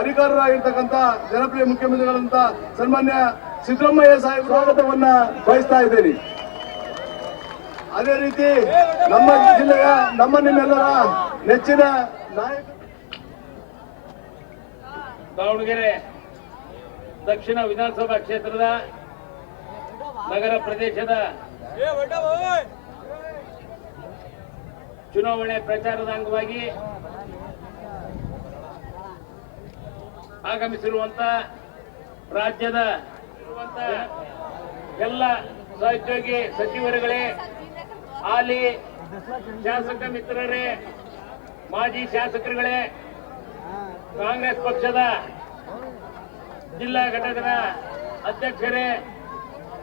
ಅಧಿಕಾರರಾಗಿರ್ತಕ್ಕಂಥ ಜನಪ್ರಿಯ ಮುಖ್ಯಮಂತ್ರಿಗಳಂತ ಸನ್ಮಾನ್ಯ ಸಿದ್ದರಾಮಯ್ಯ ಸಾಹೇಬ್ ಸ್ವಾಗತವನ್ನ ಬಯಸ್ತಾ ಇದ್ದೇನೆ. ಅದೇ ರೀತಿ ನಮ್ಮ ಜಿಲ್ಲೆಯ ನಿಮ್ಮೆಲ್ಲರ ನೆಚ್ಚಿನ ನಾಯಕ ದಾವಣಗೆರೆ ದಕ್ಷಿಣ ವಿಧಾನಸಭಾ ಕ್ಷೇತ್ರದ ನಗರ ಪ್ರದೇಶದ ಚುನಾವಣೆ ಪ್ರಚಾರದ ಅಂಗವಾಗಿ ಆಗಮಿಸಿರುವಂತ ರಾಜ್ಯದ ಎಲ್ಲ ಸಹೋದ್ಯೋಗಿ ಸಚಿವರುಗಳೇ, ಹಾಲಿ ಶಾಸಕ ಮಿತ್ರರೇ, ಮಾಜಿ ಶಾಸಕರುಗಳೇ, ಕಾಂಗ್ರೆಸ್ ಪಕ್ಷದ ಜಿಲ್ಲಾ ಘಟಕದ ಅಧ್ಯಕ್ಷರೇ,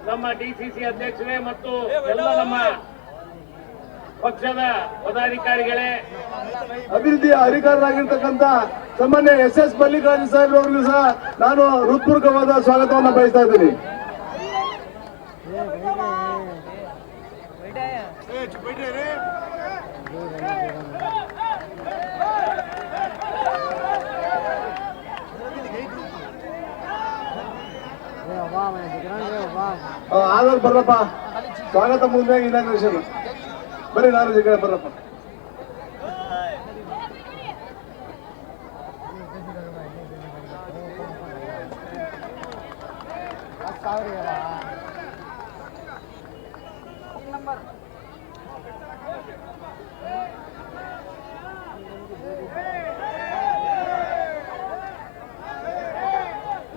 ನಮ್ಮ ಡಿಸಿಸಿ ಅಧ್ಯಕ್ಷರೇ ಮತ್ತು ಎಲ್ಲ ನಮ್ಮ ಪಕ್ಷದ ಪದಾಧಿಕಾರಿಗಳೇ, ಅಭಿವೃದ್ಧಿಯ ಅಧಿಕಾರರಾಗಿರ್ತಕ್ಕಂಥ ಸಾಮಾನ್ಯ SS ಮಲ್ಲಿಕಾರ್ಜುನ ಸಾಹೇಬ್ ಅವರಿಗೂ ಸಹ ನಾನು ಹೃತ್ಪೂರ್ವಕವಾದ ಸ್ವಾಗತವನ್ನು ಬಯಸ್ತಾ ಇದ್ದೀನಿ. ಆಧಾರ್ ಬರ್ರಪ್ಪ, ಸ್ವಾಗತ ಮುಂದೆ ಇನಾಗ್ರೇಷನ್ ಬರೀ ನಾನು ಜಗಳ ಬರ್ರಪ್ಪ.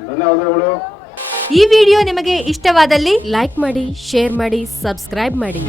ಧನ್ಯವಾದಗಳು. ಈ ವಿಡಿಯೋ ನಿಮಗೆ ಇಷ್ಟವಾದಲ್ಲಿ ಲೈಕ್ ಮಾಡಿ, ಶೇರ್ ಮಾಡಿ, ಸಬ್ಸ್ಕ್ರೈಬ್ ಮಾಡಿ.